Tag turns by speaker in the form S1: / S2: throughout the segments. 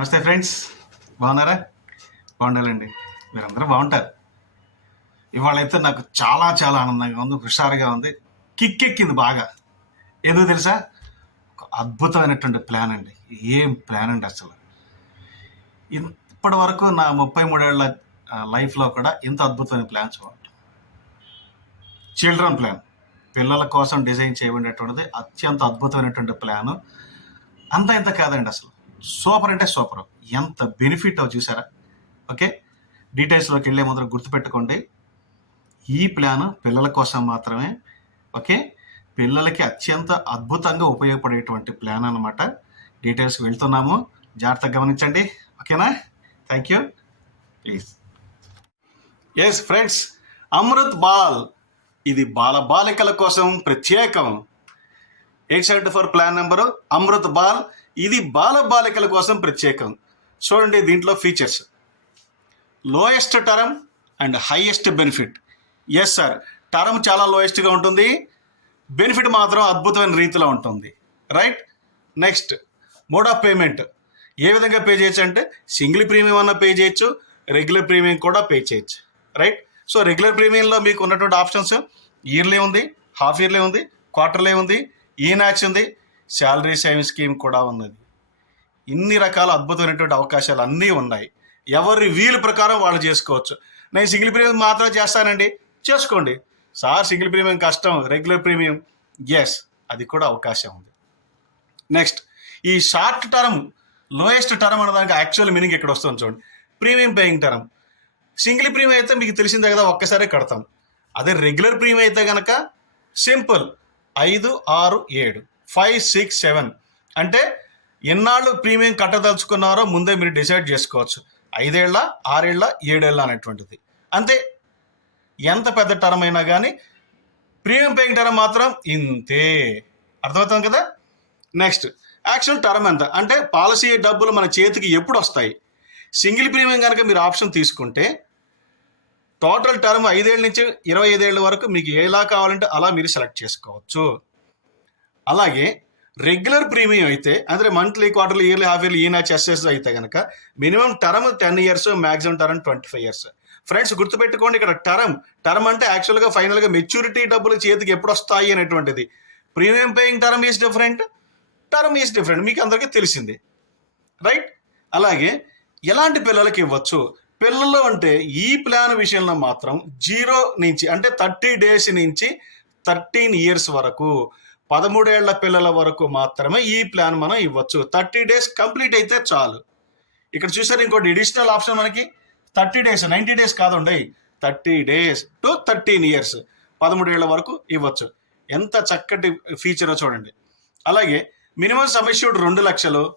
S1: నమస్తే ఫ్రెండ్స్. బాగున్నారా? బాగుండాలండి. మీరందరూ బాగుంటారు. ఇవాళ అయితే నాకు చాలా చాలా ఆనందంగా ఉంది హుషారుగా ఉంది. కిక్కెక్కింది బాగా. ఎందుకు తెలుసా? ఒక అద్భుతమైనటువంటి ప్లాన్ అండి. ఏం ప్లాన్ అండి అసలు? ఇప్పటి వరకు నా ముప్పై మూడేళ్ళ లైఫ్లో కూడా ఇంత అద్భుతమైన ప్లాన్స్ చూడండి చిల్డ్రన్ ప్లాన్. పిల్లల కోసం డిజైన్ చేయబడినటువంటిది అత్యంత అద్భుతమైనటువంటి ప్లాను. అంత ఇంత కాదండి అసలు. సూపర్ అంటే సూపర్. ఎంత బెనిఫిట్ అవు చూసారా? ఓకే? డీటెయిల్స్లోకి వెళ్ళే ముందర గుర్తుపెట్టుకోండి. ఈ ప్లాన్ పిల్లల కోసం మాత్రమే. ఓకే? పిల్లలకి అత్యంత అద్భుతంగా ఉపయోగపడేటువంటి ప్లాన్ అనమాట డీటెయిల్స్ వెళ్తున్నాము. జాగ్రత్తగా గమనించండి. ఓకేనా? Thank you. Please. Yes friends Amrit Bal. ఇది బాల బాలికల కోసం ప్రత్యేకం. Eight seventy four plan number Amrit Bal. ఇది బాల బాలికల కోసం ప్రత్యేకం. చూడండి దీంట్లో features lowest term and highest benefit yes sir term చాలా లోయెస్ట్గా ఉంటుంది. బెనిఫిట్ మాత్రం అద్భుతమైన రీతిలో ఉంటుంది. Right next mode of payment ఏ విధంగా పే చేయొచ్చు అంటే సింగిల్ ప్రీమియం అన్న పే చేయొచ్చు రెగ్యులర్ ప్రీమియం కూడా పే చేయొచ్చు. రైట్ సో రెగ్యులర్ ప్రీమియంలో మీకు ఉన్నటువంటి ఆప్షన్స్ ఇయర్లీ ఉంది హాఫ్ ఇయర్లీ ఉంది క్వార్టర్లీ ఉంది ఈ నాచ్ ఉంది శాలరీ సేవింగ్ స్కీమ్ కూడా ఉన్నది. ఇన్ని రకాల అద్భుతమైనటువంటి అవకాశాలు అన్నీ ఉన్నాయి. ఎవరి వీలు ప్రకారం వాళ్ళు చేసుకోవచ్చు. నేను సింగిల్ ప్రీమియం మాత్రమే చేస్తానండి? చేసుకోండి. సార్ సింగిల్ ప్రీమియం కష్టం రెగ్యులర్ ప్రీమియం? ఎస్ అది కూడా అవకాశం ఉంది. నెక్స్ట్ ఈ షార్ట్ టర్మ్ లోయెస్ట్ టర్మ్ అనడానికి యాక్చువల్ మీనింగ్ ఇక్కడ వస్తుంది చూడండి. Premium paying term. Single premium అయితే మీకు తెలిసిందే కదా ఒక్కసారే కడతాం. అదే రెగ్యులర్ ప్రీమియం అయితే కనుక సింపుల్ ఐదు ఆరు ఏడు. Five six seven. అంటే ఎన్నాళ్ళు ప్రీమియం కట్టదలుచుకున్నారో ముందే మీరు డిసైడ్ చేసుకోవచ్చు. ఐదేళ్ళ ఆరేళ్ళ ఏడేళ్ళ అనేటువంటిది. అంతే. ఎంత పెద్ద టర్మ్ అయినా కానీ ప్రీమియం పేయింగ్ టర్మ్ మాత్రం ఇంతే. అర్థమవుతుంది కదా? నెక్స్ట్ యాక్చువల్ టర్మ్ ఎంత? అంటే పాలసీ డబ్బులు మన చేతికి ఎప్పుడు వస్తాయి? సింగిల్ ప్రీమియం కనుక మీరు ఆప్షన్ తీసుకుంటే టోటల్ టర్మ్ ఐదేళ్ళ నుంచి ఇరవై ఐదేళ్ళ వరకు మీకు ఎలా కావాలంటే అలా మీరు సెలెక్ట్ చేసుకోవచ్చు. అలాగే రెగ్యులర్ ప్రీమియం అయితే అంటే monthly quarterly yearly half yearly ఈ చెస్సెస్ అయితే కనుక minimum term ten years maximum term twenty five years. Friends గుర్తుపెట్టుకోండి ఇక్కడ టర్మ్ టర్మ్ అంటే యాక్చువల్గా ఫైనల్గా మెచ్యూరిటీ డబ్బులు చేతికి ఎప్పుడు వస్తాయి అనేటువంటిది. Premium paying term is different term is different మీకు అందరికీ తెలిసింది. రైట్? అలాగే ఎలాంటి పిల్లలకి ఇవ్వచ్చు? పిల్లలు అంటే ఈ ప్లాన్ విషయంలో మాత్రం జీరో నుంచి అంటే థర్టీ డేస్ నుంచి థర్టీన్ ఇయర్స్ వరకు పదమూడేళ్ళ పిల్లల వరకు మాత్రమే ఈ ప్లాన్ మనం ఇవ్వచ్చు. థర్టీ డేస్ కంప్లీట్ అయితే చాలు. ఇక్కడ చూసారు ఇంకోటి అడిషనల్ ఆప్షన్ మనకి. థర్టీ డేస్ నైంటీ డేస్ కాదండి. Thirty days to thirteen years పదమూడేళ్ళ వరకు ఇవ్వచ్చు. ఎంత చక్కటి ఫీచరో చూడండి. అలాగే మినిమం సబ్మిష్యూడ్ రెండు లక్షలు.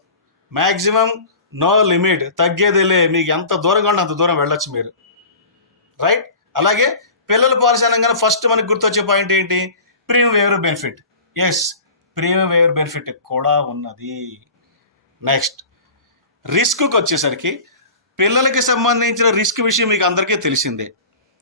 S1: Maximum no limit. తగ్గేదేలే. మీకు ఎంత దూరంగా ఉంటే అంత దూరం వెళ్ళొచ్చు మీరు. రైట్? అలాగే పిల్లల పాలసీ అనగానే ఫస్ట్ మనకు గుర్తొచ్చే పాయింట్ ఏంటి? Premium waiver benefit yes premium waiver benefit కూడా ఉన్నది. నెక్స్ట్ రిస్క్కి వచ్చేసరికి పిల్లలకి సంబంధించిన రిస్క్ విషయం మీకు అందరికీ తెలిసిందే.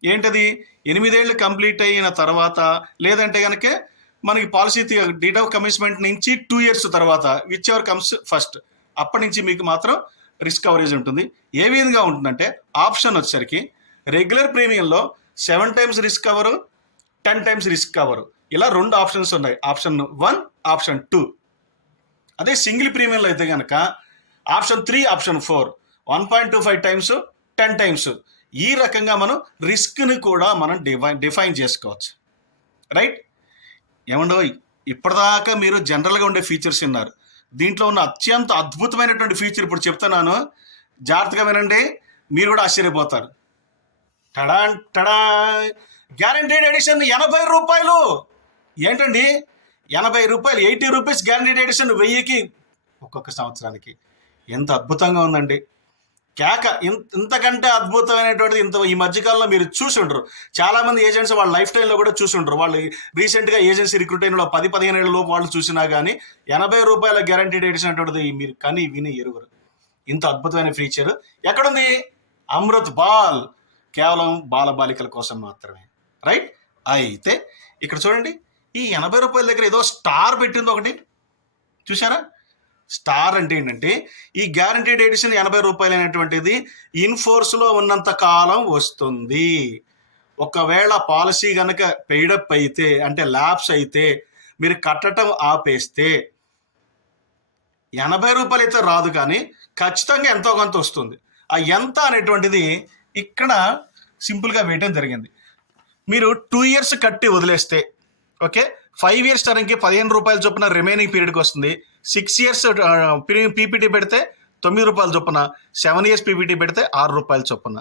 S1: ఏంటది? ఎనిమిదేళ్ళు కంప్లీట్ అయిన తర్వాత లేదంటే కనుక మనకి పాలసీ డేట్ ఆఫ్ కమిట్మెంట్ నుంచి టూ ఇయర్స్ తర్వాత విచ్ ఎవర్ కమ్స్ ఫస్ట్ అప్పటి నుంచి మీకు మాత్రం రిస్క్ కవరేజ్ ఉంటుంది. ఏ విధంగా ఉంటుందంటే ఆప్షన్ వచ్చేసరికి regular ప్రీమియంలో seven times risk cover ten times risk cover ఇలా రెండు ఆప్షన్స్ ఉన్నాయి. Option one option two. అదే సింగిల్ ప్రీమియంలో అయితే కనుక option three option four. One point two five times ten times. ఈ రకంగా మనం రిస్క్ని కూడా మనం డిఫైన్ డిఫైన్ చేసుకోవచ్చు. రైట్? ఏమండో ఇప్పటిదాకా మీరు జనరల్గా ఉండే ఫీచర్స్ విన్నారు. దీంట్లో ఉన్న అత్యంత అద్భుతమైనటువంటి ఫీచర్ ఇప్పుడు చెప్తున్నాను. జాగ్రత్తగా వినండి. మీరు కూడా ఆశ్చర్యపోతారు. టడా టడా గ్యారంటీడ్ ఎడిషన్ ఎనభై రూపాయలు. ఏంటండి? ఎనభై రూపాయలు ఎయిటీ రూపీస్ గ్యారంటీ ఎడిషన్ వెయ్యికి ఒక్కొక్క సంవత్సరానికి. ఎంత అద్భుతంగా ఉందండి. కేక ఇంతకంటే అద్భుతమైనటువంటిది ఇంత ఈ మధ్యకాలంలో మీరు చూసి ఉండరు. చాలామంది ఏజెంట్స్ వాళ్ళ లైఫ్ టైంలో కూడా చూసి ఉండరు. వాళ్ళు రీసెంట్గా ఏజెన్సీ రిక్రూట్ అయిన పది పదిహేను ఏళ్ళ లోపు వాళ్ళు చూసినా కానీ ఎనభై రూపాయల గ్యారంటీ ఎడిషన్ అటువంటిది మీరు కానీ విని ఎరుగురు. ఇంత అద్భుతమైన ఫీచర్ ఎక్కడుంది? అమృత్ బాల్. కేవలం బాలబాలికల కోసం మాత్రమే. రైట్? అయితే ఇక్కడ చూడండి. ఈ ఎనభై రూపాయల దగ్గర ఏదో స్టార్ పెట్టింది ఒకటి. చూసారా స్టార్ అంటే ఏంటంటే ఈ గ్యారంటీడ్ ఎడిషన్ ఎనభై రూపాయలు అనేటువంటిది ఇన్ఫోర్స్లో ఉన్నంత కాలం వస్తుంది. ఒకవేళ పాలసీ కనుక పెయిడప్ అయితే అంటే ల్యాబ్స్ అయితే మీరు కట్టడం ఆపేస్తే ఎనభై రూపాయలు అయితే రాదు కానీ ఖచ్చితంగా ఎంతో కొంత వస్తుంది. ఆ ఎంత అనేటువంటిది ఇక్కడ సింపుల్గా వేయటం జరిగింది. మీరు టూ ఇయర్స్ కట్టి వదిలేస్తే ఓకే? ఫైవ్ ఇయర్స్ టర్మ్కి పదిహేను రూపాయల చొప్పున రిమైనింగ్ పీరియడ్కి వస్తుంది. సిక్స్ ఇయర్స్ పీపీటీ పెడితే తొమ్మిది రూపాయల చొప్పున. సెవెన్ ఇయర్స్ పీపీటీ పెడితే ఆరు రూపాయలు చొప్పున.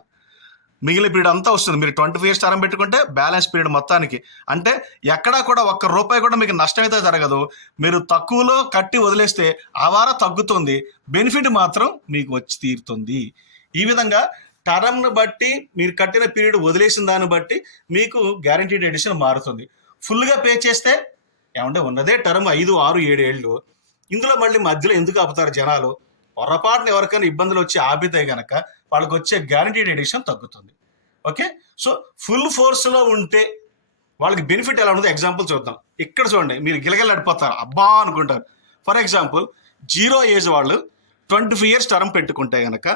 S1: మిగిలిన పీరియడ్ అంతా వస్తుంది. మీరు ట్వంటీ ఫైవ్ ఇయర్స్ టర్మ్ పెట్టుకుంటే బ్యాలెన్స్ పీరియడ్ మొత్తానికి. అంటే ఎక్కడా కూడా ఒక్క రూపాయి కూడా మీకు నష్టం అయితే జరగదు. మీరు తక్కువలో కట్టి వదిలేస్తే ఆ వారం తగ్గుతుంది. బెనిఫిట్ మాత్రం మీకు వచ్చి తీరుతుంది. ఈ విధంగా టర్మ్ను బట్టి మీరు కట్టిన పీరియడ్ వదిలేసిన దాన్ని బట్టి మీకు గ్యారంటీడ్ ఎడిషన్ మారుతుంది. ఫుల్గా పే చేస్తే ఏమంటే ఉన్నదే టర్మ్ ఐదు ఆరు ఏడు ఏళ్ళు. ఇందులో మళ్ళీ మధ్యలో ఎందుకు ఆపుతారు జనాలు? పొరపాటున ఎవరికైనా ఇబ్బందులు వచ్చి ఆపితే గనక వాళ్ళకి వచ్చే గ్యారంటీడ్ ఎడిషన్ తగ్గుతుంది. ఓకే? సో ఫుల్ ఫోర్స్లో ఉంటే వాళ్ళకి బెనిఫిట్ ఎలా ఉందో ఎగ్జాంపుల్ చూద్దాం. ఇక్కడ చూడండి మీరు గిలగలడిపోతారు అబ్బా అనుకుంటారు. ఫర్ ఎగ్జాంపుల్ జీరో ఏజ్ వాళ్ళు ట్వంటీ ఫైవ్ ఇయర్స్ టర్మ్ పెట్టుకుంటే గనక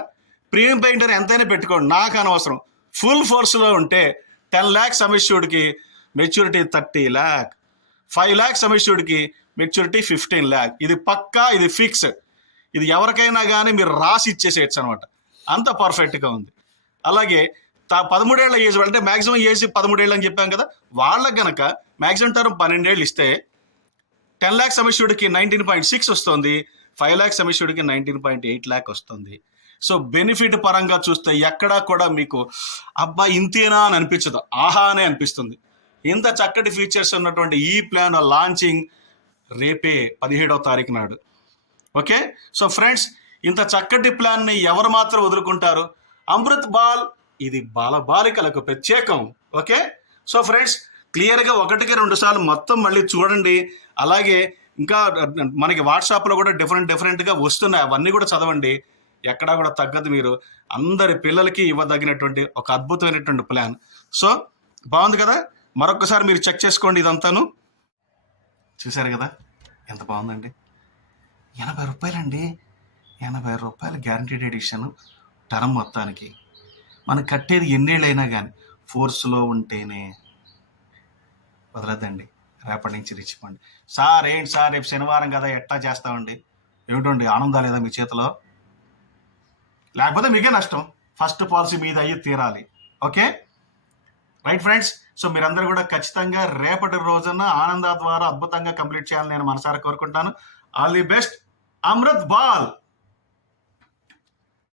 S1: ప్రీమియం పెయింటర్ ఎంతైనా పెట్టుకోండి నాకు అనవసరం. ఫుల్ ఫోర్స్లో ఉంటే ten lakhs సమిష్యూడ్కి maturity thirty lakh. Five lakhs సమిష్యూడ్కి maturity fifteen lakh. ఇది పక్కా ఇది ఫిక్స్ ఇది ఎవరికైనా కానీ మీరు రాసి ఇచ్చేసేయచ్చు అనమాట అంత పర్ఫెక్ట్గా ఉంది. అలాగే త- పదమూడేళ్ళ ఏజ్ అంటే మ్యాక్సిమం ఏజ్ పదమూడేళ్ళు అని చెప్పాం కదా వాళ్ళకి గనక మ్యాక్సిమం టర్మ్ పన్నెండేళ్ళు ఇస్తే టెన్ ల్యాక్స్ సమిష్యూడ్కి నైన్టీన్ పాయింట్ సిక్స్ వస్తుంది ఫైవ్ ల్యాక్స్ సమిష్యూడ్కి నైన్టీన్ పాయింట్ ఎయిట్ ల్యాక్ వస్తుంది. సో బెనిఫిట్ పరంగా చూస్తే ఎక్కడా కూడా మీకు అబ్బా ఇంతేనా అని అనిపించదు. ఆహా అనే అనిపిస్తుంది. ఇంత చక్కటి ఫీచర్స్ ఉన్నటువంటి ఈ ప్లాన్ లాంచింగ్ రేపే పదిహేడవ తారీఖు నాడు. ఓకే సో ఫ్రెండ్స్ ఇంత చక్కటి ప్లాన్ని ఎవరు మాత్రం వదులుకుంటారు? అమృత్ బాల్ ఇది బాల బాలికలకు ప్రత్యేకం. ఓకే సో ఫ్రెండ్స్ క్లియర్గా ఒకటికి రెండు సార్లు మొత్తం మళ్ళీ చూడండి. అలాగే ఇంకా మనకి వాట్సాప్లో కూడా డిఫరెంట్ డిఫరెంట్గా వస్తున్నాయి. అవన్నీ కూడా చదవండి. ఎక్కడా కూడా తగ్గదు మీరు. అందరి పిల్లలకి ఇవ్వదగినటువంటి ఒక అద్భుతమైనటువంటి ప్లాన్ సో బాగుంది కదా? మరొకసారి మీరు చెక్ చేసుకోండి ఇదంతాను. చూశారు కదా? ఎంత బాగుందండి. ఎనభై రూపాయలండి. ఎనభై రూపాయలు గ్యారంటీడ్ ఎడిషన్ టర్మ్ మొత్తానికి. మనం కట్టేది ఎన్నేళ్ళైనా కానీ ఫోర్స్లో ఉంటేనే వదలదండి రేపటి నుంచి రిచ్చిపోండి సార్ ఏంటి సార్ రేపు శనివారం కదా ఎట్టా చేస్తామండి? ఏమిటండి ఆనందా లేదా మీ చేతిలో? లేకపోతే మీకే నష్టం. ఫస్ట్ పాలసీ మీద అయ్యి తీరాలి. ఓకే? రైట్ ఫ్రెండ్స్ సో మీరందరూ కూడా ఖచ్చితంగా రేపటి రోజున ఆనంద ద్వారా అద్భుతంగా కంప్లీట్ చేయాలని నేను మనసారా కోరుకుంటాను. All the best. Amrit Bal!